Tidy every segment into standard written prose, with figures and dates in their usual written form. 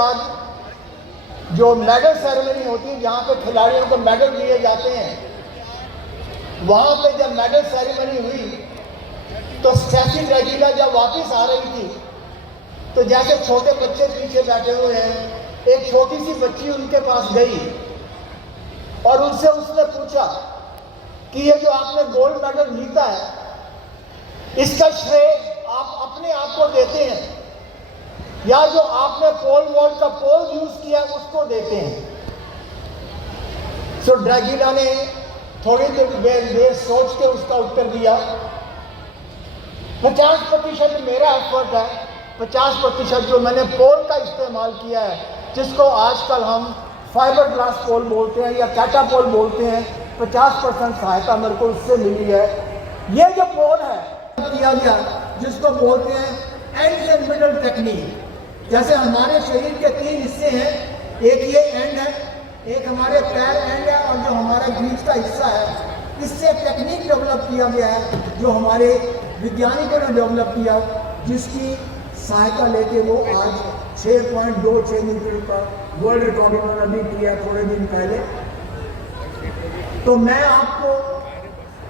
बाद जो medal ceremony होती है जहाँ पे खिलाड़ियों को मेडल दिए जाते हैं, वहाँ पे जब मेडल सेरेमनी हुई तो स्टैसी ड्रैगुला जब वापस आ रही थी तो जैसे छोटे बच्चे पीछे बैठे हुए हैं, एक छोटी सी बच्ची उनके पास गई और उनसे उसने पूछा कि ये जो आपने गोल्ड मेडल जीता है, इसका श्रेय आप अपने आप को देते हैं या जो आपने पोल वॉल्ट का पोल यूज किया उसको देते हैं? सो ड्रैगुला ने थोड़ी देर सोच के उसका उत्तर दिया, 50% मेरा एफर्ट है, 50% जो मैंने पोल का इस्तेमाल किया है, जिसको आजकल हम फाइबर ग्लास पोल बोलते हैं या कैटापोल बोलते हैं, 50% सहायता मेरे को उससे मिली है। ये जो पोल है किया गया जिसको बोलते हैं एंड एंड मिडल टेक्निक। जैसे हमारे शरीर के 3 हिस्से हैं, एक ये एंड है, एक हमारे पैर एंड है और जो हमारा बीच का हिस्सा है, इससे टेक्निक डेवलप किया गया है जो हमारे वैज्ञानिकों ने डेवलप किया, जिसकी सहायता लेके वो आज 6.26 मीटर का वर्ल्ड रिकॉर्ड उन्होंने भी किया थोड़े दिन पहले। तो मैं आपको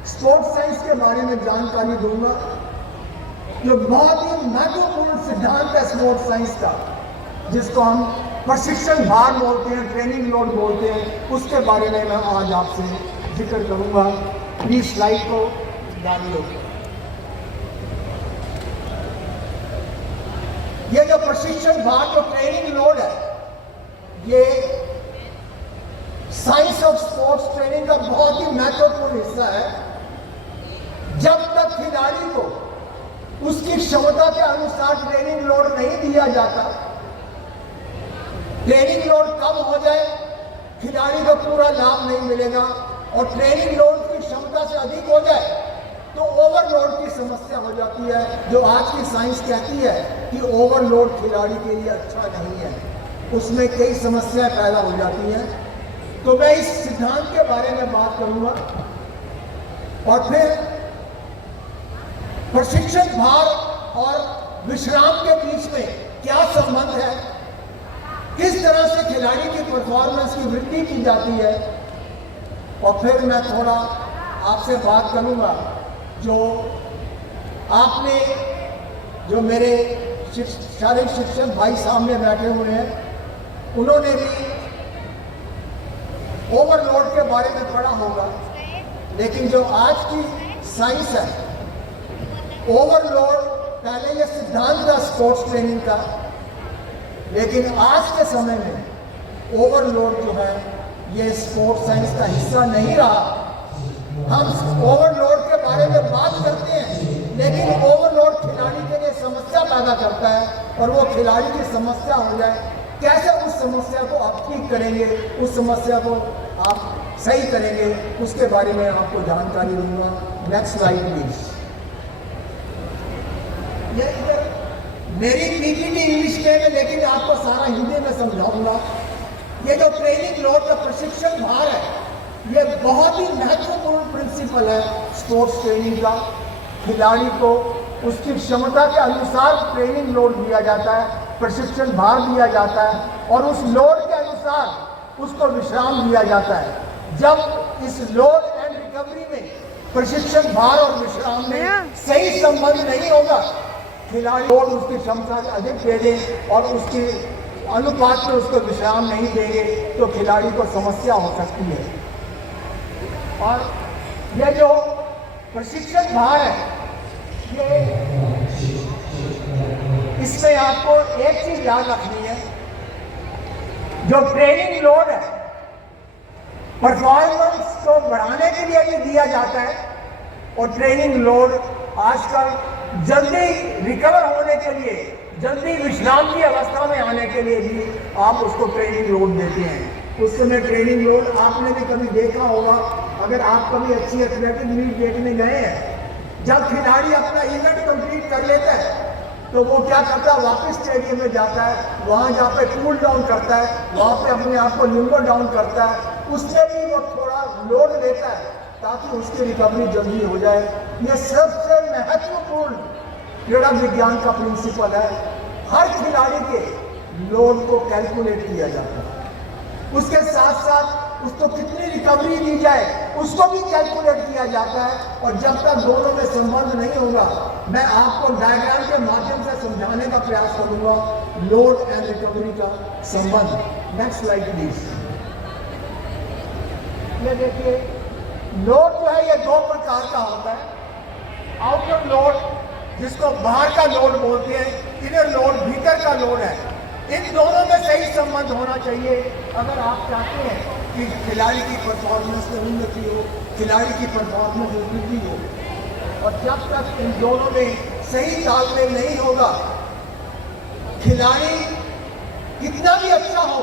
स्पोर्ट्स साइंस के बारे में जानकारी दूंगा, जो बहुत ही महत्वपूर्ण सिद्धांत है स्पोर्ट्स साइंस का, जिसको हम प्रशिक्षण भार बोलते हैं, ट्रेनिंग लोड बोलते हैं, उसके बारे में मैं आज आपसे जिक्र करूंगा। प्लीज स्लाइड को डाल लो। ये जो प्रशिक्षण भार जो ट्रेनिंग लोड है, ये साइंस ऑफ स्पोर्ट्स ट्रेनिंग का बहुत ही महत्वपूर्ण हिस्सा है। जब तक खिलाड़ी को उसकी क्षमता के अनुसार ट्रेनिंग लोड नहीं दिया जाता, ट्रेनिंग लोड कम हो जाए खिलाड़ी को पूरा लाभ नहीं मिलेगा, और ट्रेनिंग लोड की क्षमता से अधिक हो जाए तो ओवरलोड की समस्या हो जाती है, जो आज की साइंस कहती है कि ओवरलोड खिलाड़ी के लिए अच्छा नहीं है, उसमें कई समस्याएं पैदा हो जाती हैं। तो मैं इस सिद्धांत के बारे में बात करूंगा और फिर प्रशिक्षण भार और विश्राम के बीच में क्या संबंध है, किस तरह से खिलाड़ी की परफॉर्मेंस की वृद्धि की जाती है, और फिर मैं थोड़ा आपसे बात करूंगा जो आपने जो मेरे शारीरिक शिक्षक भाई सामने बैठे हुए हैं, उन्होंने भी ओवरलोड के बारे में पढ़ा होगा, लेकिन जो आज की साइंस है, ओवरलोड पहले ये सिद्धांत था स्पोर्ट्स ट्रेनिंग का, लेकिन आज के समय में ओवरलोड जो है ये स्पोर्ट्स साइंस का हिस्सा नहीं रहा। हम ओवरलोड के बारे में बात करते हैं, लेकिन ओवरलोड खिलाड़ी के लिए समस्या पैदा करता है, और वो खिलाड़ी की समस्या हो जाए, कैसे उस समस्या को आप ठीक करेंगे, उस समस्या को आप सही करेंगे, उसके बारे में आपको जानकारी दूंगा। Next slide please. ये मेरी पीपीटी इंग्लिश में है, लेकिन आपको सारा हिंदी में समझाऊंगा। ये जो ट्रेनिंग लोड का प्रशिक्षण भार है, ये बहुत ही महत्वपूर्ण प्रिंसिपल है स्पोर्ट्स ट्रेनिंग का। खिलाड़ी को उसकी क्षमता के अनुसार ट्रेनिंग लोड दिया जाता है, प्रशिक्षण भार दिया जाता है, और उस लोड के अनुसार उसको विश्राम दिया जाता है। जब इस लोड एंड रिकवरी में प्रशिक्षण भार और विश्राम में सही संबंध नहीं होगा, खिलाड़ी लोड उसकी क्षमता से अधिक दे दें और उसकी अनुपात में उसको विश्राम नहीं देंगे, तो खिलाड़ी को समस्या हो सकती है। और ये जो प्रशिक्षण भार है, ये इसमें आपको एक चीज याद रखनी है, जो ट्रेनिंग लोड है परफॉर्मेंस को बढ़ाने के लिए भी दिया जाता है, और ट्रेनिंग लोड आजकल जल्दी रिकवर होने के लिए, जल्दी विश्राम की अवस्था में आने के लिए भी आप उसको ट्रेनिंग लोड देते हैं। उस समय ट्रेनिंग लोड आपने भी कभी देखा होगा, अगर आप कभी अच्छी एथलेटिक मीट देखने गए हैं, जब खिलाड़ी अपना इवेंट कंप्लीट कर लेता है तो वो क्या करता है, वापस स्टेडियम में जाता है, वहाँ जहाँ पे कूल डाउन करता है, वहाँ पे अपने आप को लिम्बो डाउन करता है, उससे भी वो थोड़ा लोड लेता है ताकि उसकी रिकवरी जल्दी हो जाए। ये सबसे महत्वपूर्ण क्रीड़ा विज्ञान का प्रिंसिपल है। हर खिलाड़ी के लोड को कैलकुलेट किया जाता है। उसके साथ साथ उसको कितनी रिकवरी दी जाए उसको भी कैलकुलेट किया जाता है। और जब तक दोनों में संबंध नहीं होगा, मैं आपको डायग्राम के माध्यम से समझाने का प्रयास करूंगा लोड एंड रिकवरी का संबंध। Next slide please. ये देखिए, लोड जो है ये दो प्रकार का होता है। आउटर लोड जिसको बाहर का लोड बोलते हैं, इनर लोड भीतर का लोड है। इन दोनों में सही संबंध होना चाहिए अगर आप चाहते हैं कि खिलाड़ी की परफॉर्मेंस में उन्नति हो, खिलाड़ी की परफॉर्मेंस में वृद्धि हो। और जब तक इन दोनों में सही तालमेल नहीं होगा, खिलाड़ी कितना भी अच्छा हो,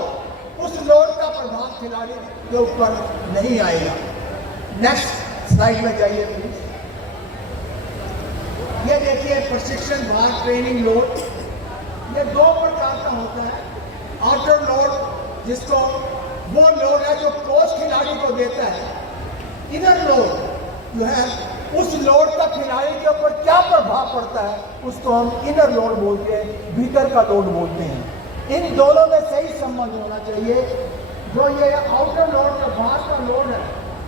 उस लोड का प्रभाव खिलाड़ी के ऊपर नहीं आएगा। नेक्स्ट स्लाइड में जाइए प्लीज। ये देखिए प्रशिक्षण भार ट्रेनिंग लोड, ये दो प्रकार का होता है। आउटर लोड जिसको वो लोड है जो कोच खिलाड़ी को देता है। इनर लोड जो है उस लोड का खिलाड़ी के ऊपर क्या प्रभाव पड़ता है उसको हम इनर लोड बोलते हैं, भीतर का लोड बोलते हैं। इन दोनों में सही संबंध होना चाहिए। जो ये आउटर लोड जो बाहर का लोड है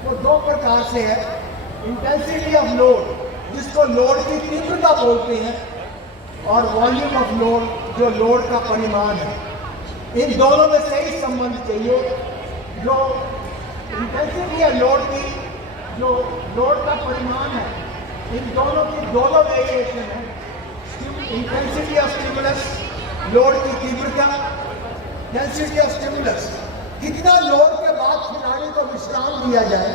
वो दो प्रकार से है। इंटेंसिटी ऑफ लोड जिसको लोड की तीव्रता बोलते हैं, और वॉल्यूम ऑफ लोड जो लोड का परिमाण है। इन दोनों में सही संबंध चाहिए। जो इंटेंसिटी है लोड की, जो लोड का परिमाण है, इन दोनों की दोनों वेरिएशन है। इंटेंसिटी ऑफ स्टिमुलस, लोड की तीव्रता, डेंसिटी ऑफ स्टिमुलस, कितना लोड के बाद खिलाड़ी को विश्राम दिया जाए,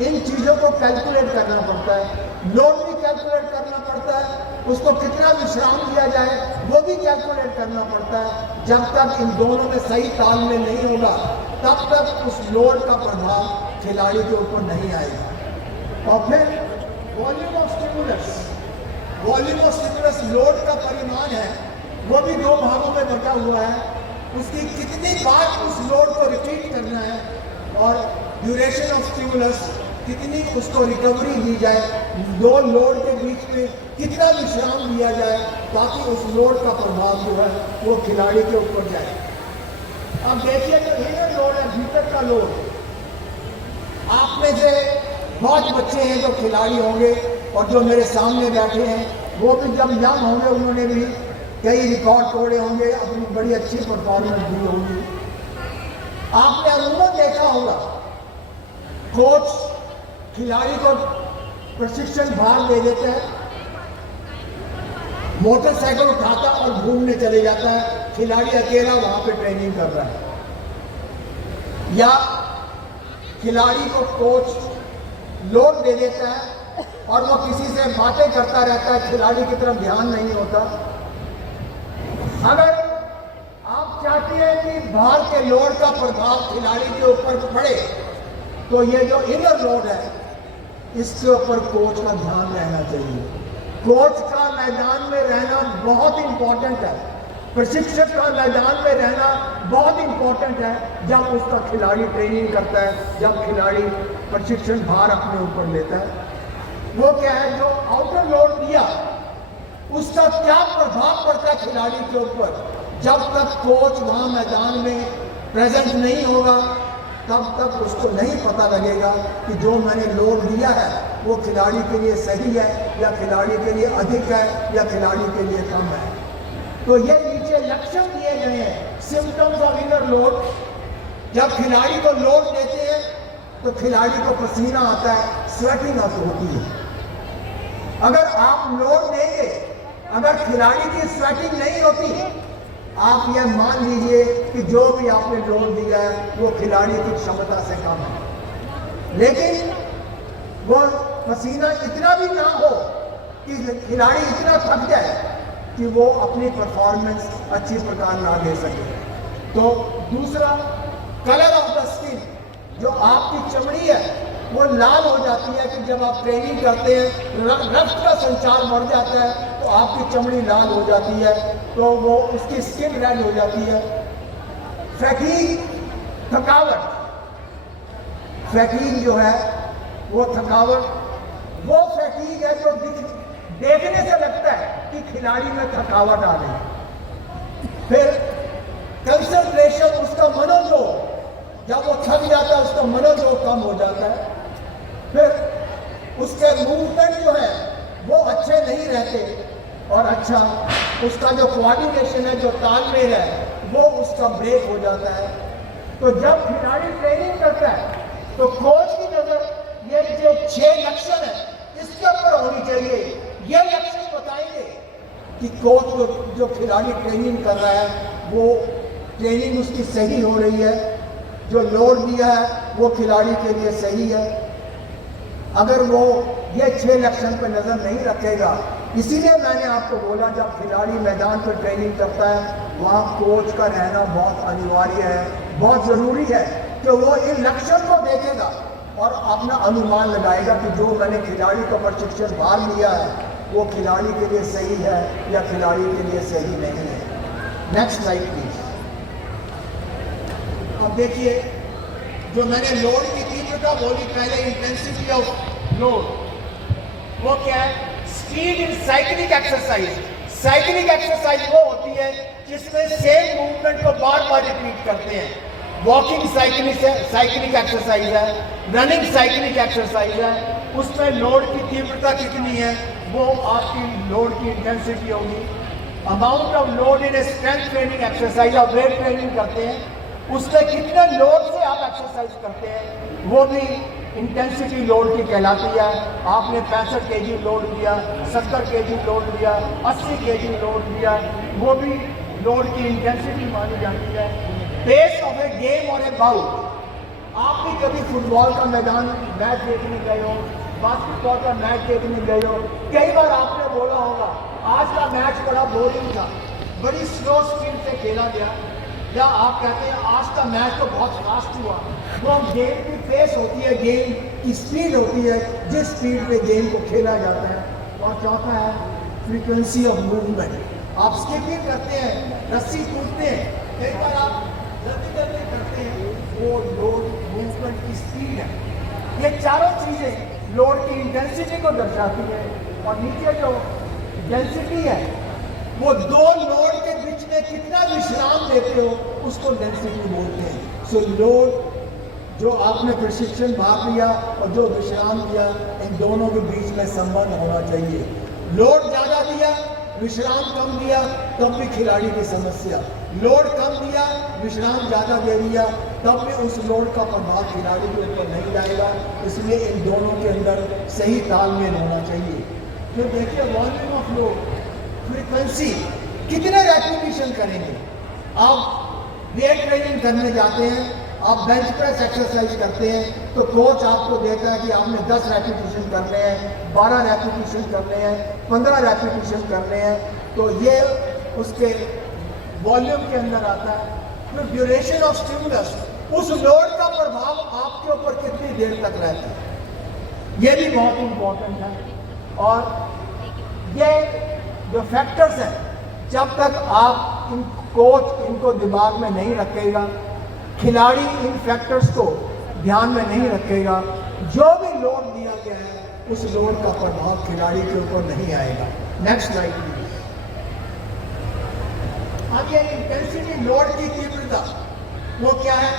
इन चीज़ों को कैलकुलेट करना पड़ता है। लोड भी कैलकुलेट करना पड़ता है, उसको कितना विश्राम दिया जाए वो भी कैलकुलेट करना पड़ता है। जब तक इन दोनों में सही तालमेल नहीं होगा, तब तक उस लोड का प्रभाव खिलाड़ी के ऊपर नहीं आएगा। और फिर volume of stimulus, volume of stimulus load का परिमाण है, वो भी दो भागों में बटा हुआ है। उसकी कितनी बार उस लोड को रिपीट करना है, और ड्यूरेशन ऑफ स्टिमुलस, कितनी उसको रिकवरी दी जाए, दो लोड के बीच में कितना विश्राम दिया जाए ताकि उस लोड का प्रभाव जो है वो खिलाड़ी के ऊपर जाए। अब देखिए, जो इनर लोड है, भीतर का लोड, आप में से बहुत बच्चे हैं जो खिलाड़ी होंगे और जो मेरे सामने बैठे हैं वो भी जब यंग होंगे उन्होंने भी कई रिकॉर्ड तोड़े होंगे, अपनी बड़ी अच्छी परफॉर्मेंस दी होगी। आपने अमूमन देखा होगा कोच खिलाड़ी को प्रशिक्षण भार दे देता है, मोटरसाइकिल उठाता और घूमने चले जाता है, खिलाड़ी अकेला वहां पे ट्रेनिंग कर रहा है। या खिलाड़ी को कोच लोड दे देता है और वो किसी से बातें करता रहता है, खिलाड़ी की तरफ ध्यान नहीं होता। अगर आप चाहते हैं कि भार के लोड का प्रभाव खिलाड़ी के ऊपर पड़े, तो ये जो इनर लोड है इसके ऊपर कोच का ध्यान रहना चाहिए। कोच का मैदान में रहना बहुत इंपॉर्टेंट है, प्रशिक्षक का मैदान में रहना बहुत इंपॉर्टेंट है। जब उसका खिलाड़ी ट्रेनिंग करता है, जब खिलाड़ी प्रशिक्षण भार अपने ऊपर लेता है, वो क्या है, जो आउटर लोड दिया उसका क्या प्रभाव पड़ता है खिलाड़ी के ऊपर। जब तक कोच वहां मैदान में प्रेजेंट नहीं होगा, तब तक उसको नहीं पता लगेगा कि जो मैंने लोड दिया है वो खिलाड़ी के लिए सही है या खिलाड़ी के लिए अधिक है या खिलाड़ी के लिए कम है। तो ये नीचे लक्षण दिए गए हैं, सिम्टम्स ऑफ इनर लोड। जब खिलाड़ी को लोड देते हैं तो खिलाड़ी को पसीना आता है, स्वेटिंग होती है। अगर आप लोड देंगे, अगर खिलाड़ी की स्वेटिंग नहीं होती, आप यह मान लीजिए कि जो भी आपने लोड दिया है वो खिलाड़ी की क्षमता से कम है। लेकिन वो पसीना इतना भी ना हो कि खिलाड़ी इतना थक जाए कि वो अपनी परफॉर्मेंस अच्छी प्रकार ना दे सके। तो दूसरा, कलर ऑफ द स्किन, जो आपकी चमड़ी है वो लाल हो जाती है कि जब आप ट्रेनिंग करते हैं रक्त का संचार बढ़ जाता है तो आपकी चमड़ी लाल हो जाती है, तो वो उसकी स्किन रेड हो जाती है। फैटीग, थकावट, फैटीग जो है वो थकावट, वो फैटीग है जो देखने से लगता है कि खिलाड़ी में थकावट आ गई। फिर कंसंट्रेशन, उसका मनोजोग, जब वो थक जाता है उसका मनोजोग कम हो जाता है। फिर उसके मूवमेंट जो है वो अच्छे नहीं रहते, और अच्छा उसका जो कोऑर्डिनेशन है, जो तालमेल है, वो उसका ब्रेक हो जाता है। तो जब खिलाड़ी ट्रेनिंग करता है तो कोच की नजर ये जो 6 लक्षण है इसके ऊपर होनी चाहिए। ये लक्षण बताएंगे कि कोच जो खिलाड़ी ट्रेनिंग कर रहा है वो ट्रेनिंग उसकी सही हो रही है, जो लोड दिया है वो खिलाड़ी के लिए सही है। अगर वो ये 6 लक्षण पर नजर नहीं रखेगा, इसीलिए मैंने आपको बोला जब खिलाड़ी मैदान पर ट्रेनिंग करता है वहाँ कोच का रहना बहुत अनिवार्य है, बहुत ज़रूरी है कि वो इन लक्षण को देखेगा और अपना अनुमान लगाएगा कि जो मैंने खिलाड़ी का प्रशिक्षण भाग लिया है वो खिलाड़ी के लिए सही है या खिलाड़ी के लिए सही नहीं है। Next slide please. अब देखिए, जो मैंने लोड की तीव्रता बोली पहले, इंटेंसिटी ऑफ लोड, वो क्या है? Speed in cyclic exercise. Cyclic exercise वो होती है जिसमें सेम मूवमेंट को बार बार रिपीट करते हैं। वॉकिंग साइक्लिक एक्सरसाइज है, रनिंग साइक्लिक एक्सरसाइज है। उसमें लोड की तीव्रता कितनी है वो आपकी लोड की इंटेंसिटी होगी। Amount of load in a strength training exercise, आप वेट ट्रेनिंग करते हैं, उसमें कितने लोड से आप एक्सरसाइज करते हैं वो भी इंटेंसिटी लोड की कहलाती है। आपने 65 kg लोड दिया, 70 kg लोड दिया, 80 kg लोड दिया, वो भी लोड की इंटेंसिटी मानी जाती है। पेस ऑफ ए गेम और ए बाउट। आप भी कभी फुटबॉल का मैदान मैच देखने गए हो, बास्केटबॉल का मैच देखने गए हो, कई बार आपने बोला होगा आज का मैच बड़ा बोरिंग था, बड़ी स्लो स्पीड से खेला गया, या आप कहते हैं आज का मैच तो बहुत फास्ट हुआ। वो गेम की पेस होती है, गेम की स्पीड होती है, जिस स्पीड पे गेम को खेला जाता है। और चौथा है फ्रीक्वेंसी ऑफ मूवमेंट। आप स्किपिंग करते हैं, रस्सी कूदते हैं, कई बार आप जल्दी जल्दी करते हैं, वो लोड मूवमेंट की स्पीड है। ये चारों चीज़ें लोड की इंटेंसिटी को दर्शाती है। और नीचे जो डेंसिटी है वो दो लोड के बीच में कितना विश्राम देते हो उसको डेंसिटी बोलते हैं। सो लोड जो आपने प्रशिक्षण भाग लिया और जो विश्राम दिया, इन दोनों के बीच में संबंध होना चाहिए। लोड ज़्यादा दिया, विश्राम कम दिया, तब भी खिलाड़ी की समस्या। लोड कम दिया, विश्राम ज़्यादा दे दिया, तब भी उस लोड का प्रभाव खिलाड़ी के ऊपर नहीं जाएगा। इसलिए इन दोनों के अंदर सही तालमेल होना चाहिए। फिर देखिए वॉल्यूम ऑफ लोड, फ्रीक्वेंसी, कितने रेपिटेशन करेंगे। आप वेट ट्रेनिंग करने जाते हैं, आप बेंच प्रेस एक्सरसाइज करते हैं, तो कोच आपको देता है कि आपने 10 रेपिटेशन करने हैं, 12 रेपिटेशन करने हैं, 15 रेपिटेशन करने हैं, तो ये उसके वॉल्यूम के अंदर आता है। फिर ड्यूरेशन ऑफ स्टिमुलस, उस लोड का प्रभाव आपके ऊपर कितनी देर तक रहता है, ये भी बहुत इंपॉर्टेंट है। और ये जो फैक्टर्स हैं, जब तक आप कोच इनको दिमाग में नहीं रखेगा, खिलाड़ी इन फैक्टर्स को ध्यान में नहीं रखेगा, जो भी लोड दिया गया है उस लोड का प्रभाव खिलाड़ी के ऊपर नहीं आएगा। Next slide please. अब ये इंटेंसिटी लोड की तीव्रता वो क्या है?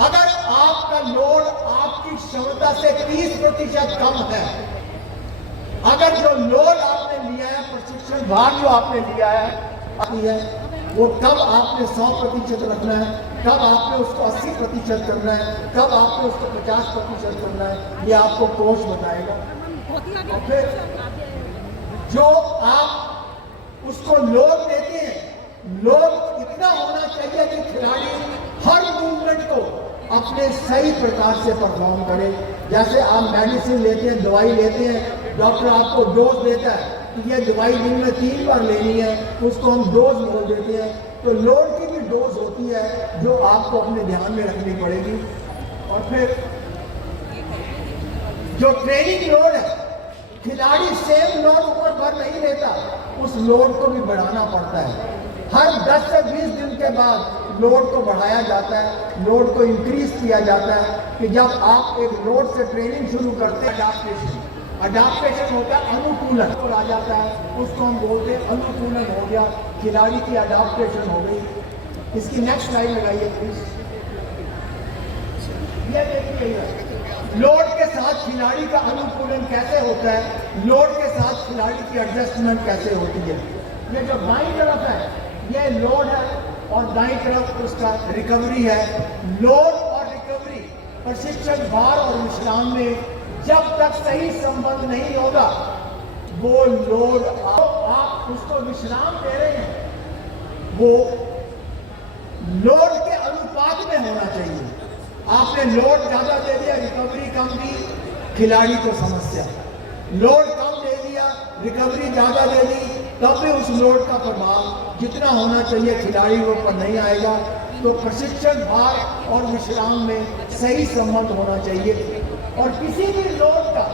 अगर आपका लोड आपकी क्षमता से 30% कम है, अगर जो लोड आपने लिया है, प्रशिक्षण भाग जो आपने लिया है वो कब आपने 100% रखना है, कब आपने उसको 80% करना है, कब आपने उसको 50% करना है, ये आपको कोच बताएगा। और फिर जो आप उसको लोड देते हैं, लोड इतना होना चाहिए कि खिलाड़ी हर मूवमेंट को अपने सही प्रकार से परफॉर्म करे। जैसे आप मेडिसिन लेते हैं, दवाई लेते हैं, डॉक्टर आपको डोज देता है कि ये दवाई दिन में 3 बार लेनी है, उसको हम डोज बोल देते हैं। तो लोड की भी डोज होती है जो आपको अपने ध्यान में रखनी पड़ेगी। और फिर जो ट्रेनिंग लोड है, खिलाड़ी सेम लोड ऊपर भर नहीं लेता, उस लोड को भी बढ़ाना पड़ता है। हर 10 से 20 दिन के बाद लोड को बढ़ाया जाता है, लोड को इंक्रीज किया जाता है। कि जब आप एक लोड से ट्रेनिंग शुरू करते हैं, अडाप्टेशन होता है, अनुकूलन और आ जाता है, उसको हम बोलते हैं अनुकूलन हो गया, खिलाड़ी की अडाप्टेशन हो गई। इसकी नेक्स्ट स्लाइड लगाइए प्लीज। ये देखिए लोड के साथ खिलाड़ी का अनुकूलन कैसे होता है, लोड के साथ खिलाड़ी की एडजस्टमेंट कैसे होती है। ये जो बाईं तरफ है ये लोड है और दाईं तरफ उसका रिकवरी है। लोड और रिकवरी प्रशिक्षण भार और विश्राम में जब तक सही संबंध नहीं होगा वो लोड आप उसको विश्राम दे रहे हैं वो लोड के अनुपात में होना चाहिए। आपने लोड ज्यादा दे दिया, रिकवरी कम दी, खिलाड़ी को समस्या। लोड कम दे दिया, रिकवरी ज्यादा दे दी, तब भी उस लोड का प्रभाव जितना होना चाहिए खिलाड़ी के ऊपर नहीं आएगा। तो प्रशिक्षण भार और विश्राम में सही संबंध होना चाहिए और किसी भी लोड का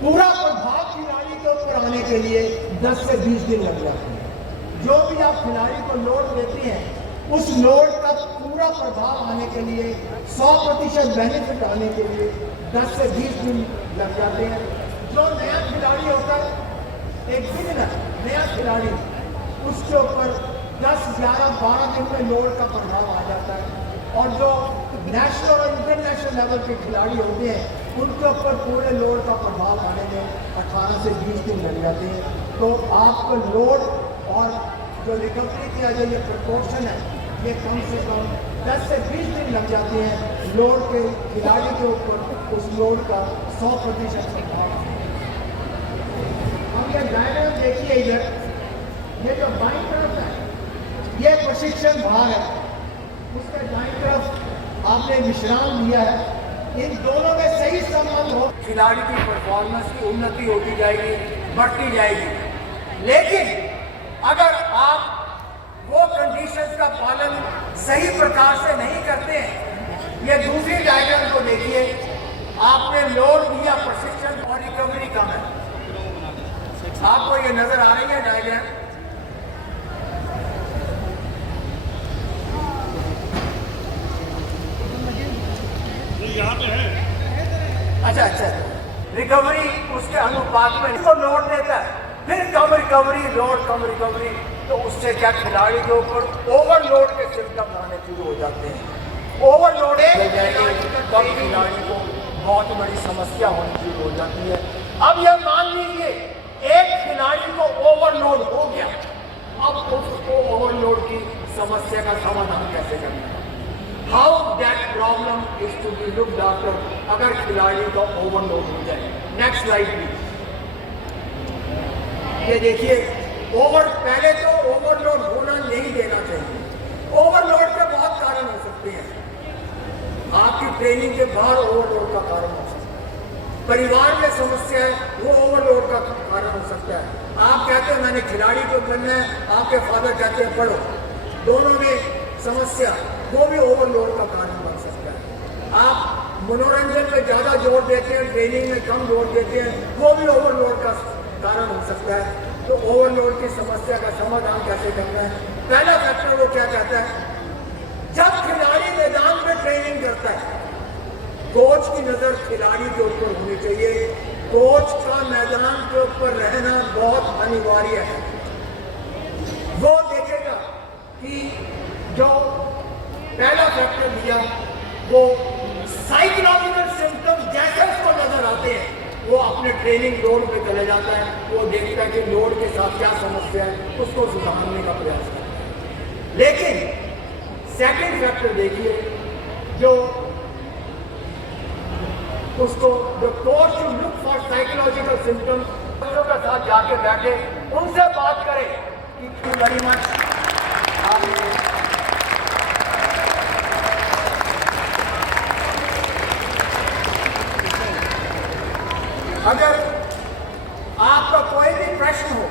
पूरा प्रभाव खिलाड़ी के ऊपर आने के लिए 10 से 20 दिन लग जाते हैं। जो भी आप खिलाड़ी को लोड देते हैं उस लोड का पूरा प्रभाव आने के लिए 100% बेनिफिट आने के लिए 10 से 20 दिन लग जाते हैं। जो नया खिलाड़ी होता है, एक बिगिनर नया खिलाड़ी, उसके ऊपर 10, 11, 12 दिन में लोड का प्रभाव आ जाता है और जो नेशनल और इंटरनेशनल लेवल के खिलाड़ी होते हैं उनके ऊपर पूरे लोड का प्रभाव आने में 18 से 20 दिन लग जाते हैं। तो आपको लोड और जो रिकवरी किया जो ये प्रपोर्शन है ये कम से कम 10 से 20 दिन लग जाते हैं लोड के खिलाड़ी के ऊपर उस लोड का 100% प्रभाव। अब ये डायग्राम देखिए इधर, ये जो बाईं तरफ है ये प्रशिक्षण भार है, उसके दाईं तरफ आपने विश्राम दिया है। इन दोनों में सही संबंध हो खिलाड़ी की परफॉर्मेंस की उन्नति होती जाएगी, बढ़ती जाएगी। लेकिन अगर आप वो कंडीशंस का पालन सही प्रकार से नहीं करते हैं, ये दूसरी डायग्राम को देखिए, आपने लोड दिया प्रशिक्षण और रिकवरी कम है। आपको ये नजर आ रही है डायग्राम? यहाँ पे है। अच्छा, रिकवरी उसके अनुपात में इसको लोड देता है, फिर कम रिकवरी, लोड कम रिकवरी, तो उससे क्या खिलाड़ी के ऊपर ओवरलोड के सिम्टम्स आने शुरू हो जाते हैं। ओवरलोड हो जाएंगे तब खिलाड़ी को बहुत बड़ी समस्या होनी शुरू हो जाती है। अब यह मान लीजिए एक खिलाड़ी को ओवरलोड हो गया, अब उसको ओवरलोड की समस्या का समाधान कैसे करना है? How that problem is to be looked after अगर खिलाड़ी का ओवरलोड हो जाए। Next slide please. ये देखिए पहले तो ओवरलोड होना नहीं देना चाहिए। ओवरलोड के बहुत कारण हो सकते हैं, आपकी ट्रेनिंग के बाहर ओवरलोड का कारण हो सकता है, परिवार में समस्या है वो ओवरलोड का कारण हो सकता है। आप कहते हैं मैंने खिलाड़ी को बनना है, आपके फादर कहते हैं पढ़ो, दोनों में समस्या, वो भी ओवरलोड का कारण बन सकता है। आप मनोरंजन पे ज्यादा जोर देते हैं, ट्रेनिंग में कम जोर देते हैं, वो भी ओवरलोड का कारण हो सकता है। तो ओवरलोड की समस्या का समाधान कैसे करना है? पहला फैक्टर वो क्या कहता है, जब खिलाड़ी मैदान में ट्रेनिंग करता है कोच की नजर खिलाड़ी के ऊपर होनी चाहिए। कोच का मैदान के ऊपर रहना बहुत अनिवार्य है। वो देखेगा कि जो पहला फैक्टर दिया वो साइकोलॉजिकल सिम्टम्स जैसे उसको नजर आते हैं वो अपने ट्रेनिंग लोड पे चले जाता है, वो देखता है कि लोड के साथ क्या समस्या है, उसको सुधारने का प्रयास करता है। लेकिन सेकंड फैक्टर देखिए, जो उसको जो coach to look for psychological symptoms, बच्चों के साथ जाके बैठे उनसे बात करें कि वेरी मच अगर आपका कोई भी प्रश्न हो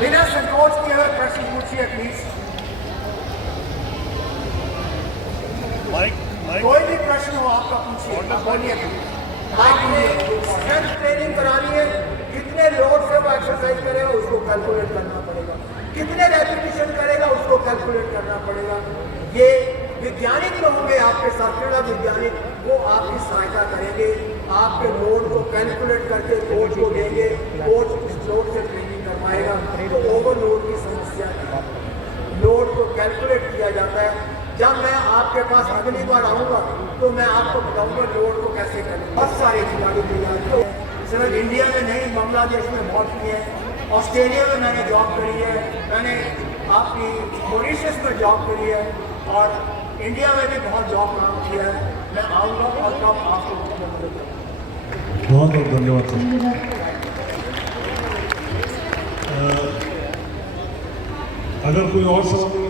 बिना संकोच किए हुए प्रश्न पूछिए प्लीज। कोई भी प्रश्न हो आपका पूछिए, बोलिए। आपने स्ट्रेंथ ट्रेनिंग करानी है, कितने लोड से वो एक्सरसाइज करेगा उसको कैलकुलेट करना पड़ेगा, कितने रेपिटेशन करेगा उसको कैलकुलेट करना पड़ेगा। ये वैज्ञानिक जो होंगे आपके साथ, क्रीड़ा वैज्ञानिक, वो आपकी सहायता करेंगे, आपके लोड को कैलकुलेट करके कोच को देंगे, कोच इस लोड से ट्रेनिंग करवाएगा। तो ओवरलोड की समस्या, लोड को कैलकुलेट किया जाता है। जब मैं आपके पास अगली बार आऊँगा तो मैं आपको बताऊँगा रोड को कैसे करें। बहुत सारे खिलाड़ी तैयार किए, सिर्फ इंडिया में नहीं, बांग्लादेश में बहुत किए हैं, ऑस्ट्रेलिया में मैंने जॉब करी है, मैंने आपकी मॉरिशस में जॉब करी है और इंडिया में भी बहुत जॉब काम किया है। मैं आऊँगा और तब आपको मदद करूँगा। बहुत बहुत धन्यवाद सर। अगर कोई और सवाल